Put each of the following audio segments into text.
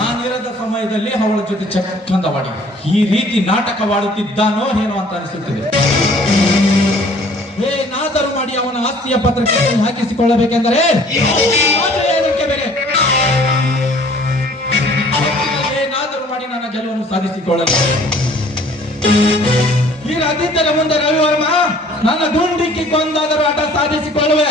ನಾನಿರದ ಸಮಯದಲ್ಲಿ ಅವಳ ಜೊತೆ ಚಕ್ಕಂದವಾಡಿ ಈ ರೀತಿ ನಾಟಕವಾಡುತ್ತಿದ್ದಾನೋ ಏನೋ ಅಂತ ಅನಿಸುತ್ತಿದೆ. ಏನಾದರೂ ಮಾಡಿ ಅವನ ಆಸ್ತಿಯ ಪತ್ರಕ್ಕೆ ಹಾಕಿಸಿಕೊಳ್ಳಬೇಕೆಂದರೆ ಏನಾದರೂ ಮಾಡಿ ನನ್ನ ಗೆಲುವನ್ನು ಸಾಧಿಸಿಕೊಳ್ಳಲು ಈ ರಜಿತರ ಮುಂದೆ ರವಿವರ್ಮ ನನ್ನ ದುಂಡಿಕ್ಕಿ ಕೊಂದಾದರೂ ಆಟ ಸಾಧಿಸಿಕೊಳ್ಳುವೆ.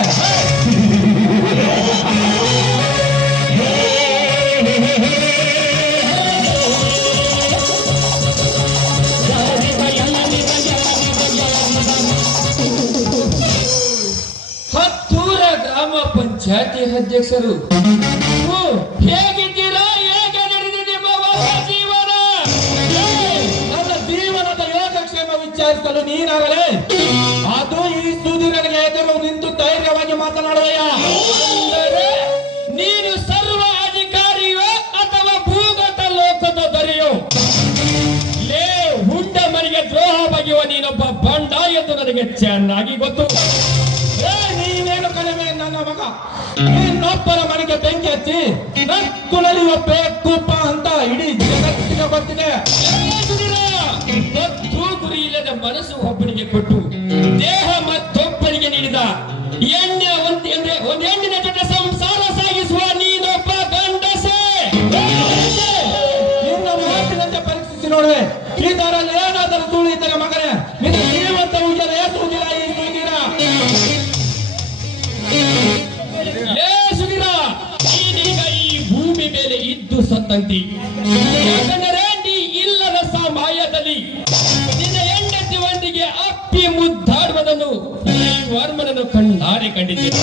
ಹತ್ತೂರ ಗ್ರಾಮ ಪಂಚಾಯತಿ ಅಧ್ಯಕ್ಷರು ಹೇಗಿದ್ದೀರಾ? ಹೇಗೆ ನಡೆದಿದೆ ಜೀವನ? ನನ್ನ ಜೀವನದ ಯೋಗಕ್ಷೇಮ ವಿಚಾರಿಸಲು ನೀನಾಗಲೇ ಅದು ಈ ಸುಧೀರನಿಗೆ ಎದುರು ನಿಂತು ಧೈರ್ಯವಾಗಿ ಮಾತನಾಡುವೆಯ? ಅಂದರೆ ನೀನು ಸರ್ವ ಅಧಿಕಾರಿಯೋ ಅಥವಾ ಭೂಗತ ಲೋಕದ ದೊರೆಯೋ? ಲೇ ಹುಂಡ ಮನೆಗೆ ದ್ರೋಹ ಬಗೆಯುವ ನೀನೊಬ್ಬ ಬಂಡ ಎಂದು ನನಗೆ ಚೆನ್ನಾಗಿ ಗೊತ್ತು. ನೀನೇನು ಕಡಿಮೆ ನನ್ನ ಮಗ? ಇನ್ನೊಬ್ಬರ ಮನೆಗೆ ಬೆಂಕಿ ಹಚ್ಚಿ ನಕ್ಕುಳಲಿಯುವ ಬೇಕೂಪ ಅಂತ ಇಡೀ ಜಗತ್ತಿಗೆ ಗೊತ್ತಿದೆ. ಗುರಿ ಇಲ್ಲದ ಮನಸ್ಸು ಒಬ್ಬನಿಗೆ ಕೊಟ್ಟು ದೇಹ ಮತ್ತೊಬ್ಬನಿಗೆ ನೀಡಿದ ಎಣ್ಣೆ ಒಂದು ಹೆಣ್ಣಿನ ಜೊತೆ ಸಂಸಾರ ಸಾಗಿಸುವ ನೀನೊಬ್ಬ ಗಂಡಸೆ. ನಿನ್ನ ಮಾತಿನಂತೆ ಪರೀಕ್ಷಿಸಿ ನೋಡುವೆ. ಇದರಲ್ಲಿ ಏನಾದರೂ ಸುಳ್ಳು ಇದ್ದರೆ ಮಗನೇ ನಿನ್ನ ಜೀವಂತ ಉಜ್ಜಲ ಏಸುವುದಿಲ್ಲ. ನೀನೀಗ ಈ ಭೂಮಿ ಮೇಲೆ ಇದ್ದು ಸತ್ತಂತಿ. ಯಾಕಂದರೆ ನೀ ಇಲ್ಲದ ಸಮಯದಲ್ಲಿ ನಿನ್ನ ಹೆಂಡತಿ ಒಂದಿಗೆ ಅಪ್ಪಿ ಮುದ್ದಾಡುವುದನ್ನು ಈ ವರ್ಮನನ್ನು ಕಣ್ಣಾರೆ ಕಂಡಿದ್ದೇನೆ.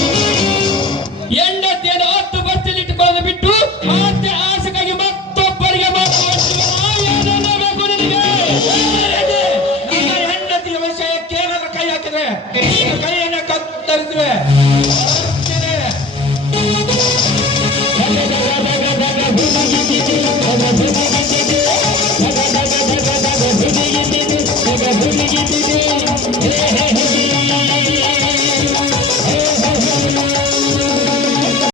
ಹೆಂಡತಿಯನ್ನು 10 ಬಸ್ಸಲ್ಲಿ ಇಟ್ಟುಕೊಳ್ಳಲು ಬಿಟ್ಟು ಆಸೆ ಆಸೆಗಾಗಿ ಮತ್ತೊಬ್ಬರಿಗೆ ಬೇಕು ನಿನಗೆ. ನನ್ನ ಹೆಂಡತಿಯ ವಿಷಯಕ್ಕೆ ನನ್ನ ಕೈ ಹಾಕಿದ್ರೆ ನಿನ್ನ ಕೈಯನ್ನು ಕತ್ತರಿಸುವೆ. Thank you.